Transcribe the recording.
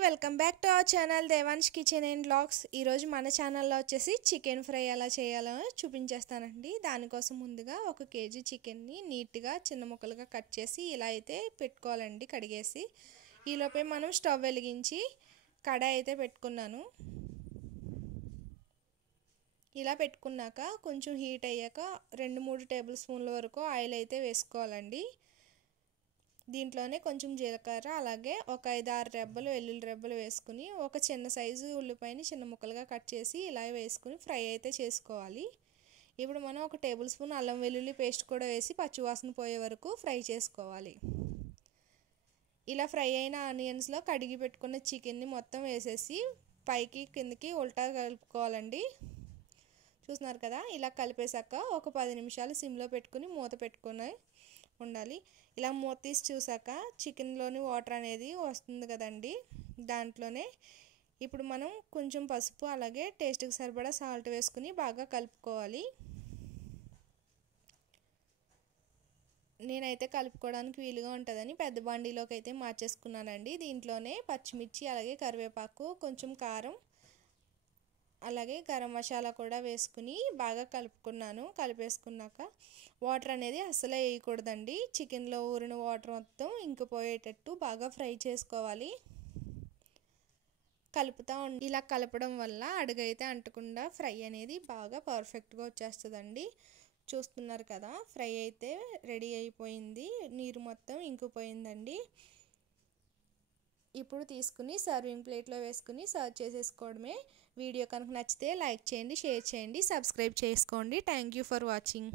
Welcome back to our channel Devansh kitchen and vlogs. ఈరోజు మన ఛానల్లో వచ్చేసి చికెన్ ఫ్రై ఎలా చేయాలో చూపించేస్తానండి. దానికోసం ముందుగా 1 కేజీ చికెన్ని నీట్గా చిన్న ముక్కలుగా కట్ చేసి ఇలా అయితే పెట్టుకోవాలండి కడిగేసి. ఈలోపే మనం స్టవ్ వెలిగించి కడాయి అయితే పెట్టుకున్నాను. ఇలా పెట్టుకున్నాక కొంచెం హీట్ అయ్యాక 2-3 టేబుల్ స్పూన్ల వరకు ఆయిల్ అయితే వేసుకోవాలండి. దీంట్లోనే కొంచెం జీలకర్ర, అలాగే ఒక 5-6 రెబ్బలు వెల్లుల్లి రెబ్బలు వేసుకుని ఒక చిన్న సైజు ఉల్లిపాయని చిన్న ముక్కలుగా కట్ చేసి ఇలా వేసుకుని ఫ్రై అయితే చేసుకోవాలి. ఇప్పుడు మనం 1 టేబుల్ స్పూన్ అల్లం వెల్లుల్లి పేస్ట్ కూడా వేసి పచ్చివాసన పోయే వరకు ఫ్రై చేసుకోవాలి. ఇలా ఫ్రై అయిన ఆనియన్స్లో కడిగి పెట్టుకున్న చికెన్ని మొత్తం వేసేసి పైకి కిందకి ఉల్టా కలుపుకోవాలండి. చూస్తున్నారు కదా, ఇలా కలిపేశాక ఒక 10 నిమిషాలు సిమ్లో పెట్టుకుని మూత పెట్టుకుని ఉండాలి. ఇలా మూత తీసి చూసాక చికెన్లోని వాటర్ అనేది వస్తుంది కదండి, దాంట్లోనే ఇప్పుడు మనం కొంచెం పసుపు అలాగే టేస్ట్కి సరిపడా సాల్ట్ వేసుకుని బాగా కలుపుకోవాలి. నేనైతే కలుపుకోవడానికి వీలుగా ఉంటుందని పెద్ద బాండీలోకి అయితే మార్చేసుకున్నానండి. దీంట్లోనే పచ్చిమిర్చి అలాగే కరివేపాకు, కొంచెం కారం అలాగే గరం మసాలా కూడా వేసుకుని బాగా కలుపుకున్నాను. కలిపేసుకున్నాక వాటర్ అనేది అస్సలు వేయకూడదండి. చికెన్లో ఊరిన వాటర్ మొత్తం ఇంకిపోయేటట్టు బాగా ఫ్రై చేసుకోవాలి. ఇలా కలపడం వల్ల అడుగైతే అంటకుండా ఫ్రై అనేది బాగా పర్ఫెక్ట్గా వచ్చేస్తుందండి. చూస్తున్నారు కదా, ఫ్రై అయితే రెడీ అయిపోయింది, నీరు మొత్తం ఇంకిపోయిందండి. ఇప్పుడు తీసుకుని సర్వింగ్ ప్లేట్లో వేసుకుని సర్వ్ చేసేసుకోవడమే. వీడియో కనుక నచ్చితే లైక్ చేయండి, షేర్ చేయండి, సబ్స్క్రైబ్ చేసుకోండి. Thank you for watching.